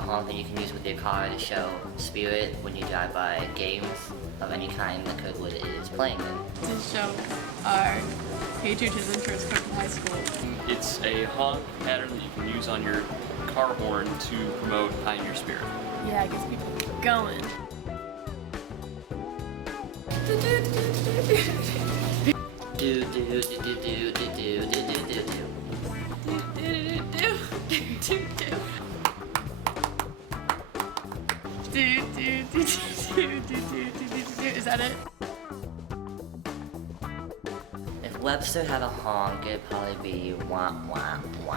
a honk that you can use with your car to show spirit when you drive by games of any kind that Kirkwood is playing in. To show our patriotism towards Kirkwood High School. It's a honk pattern that you can use on your car horn to promote Pioneer Spirit. Yeah, it gets people going. Do do do do do do do do do do do. Is that it? If Webster had a honk, it'd probably be wah wah wah.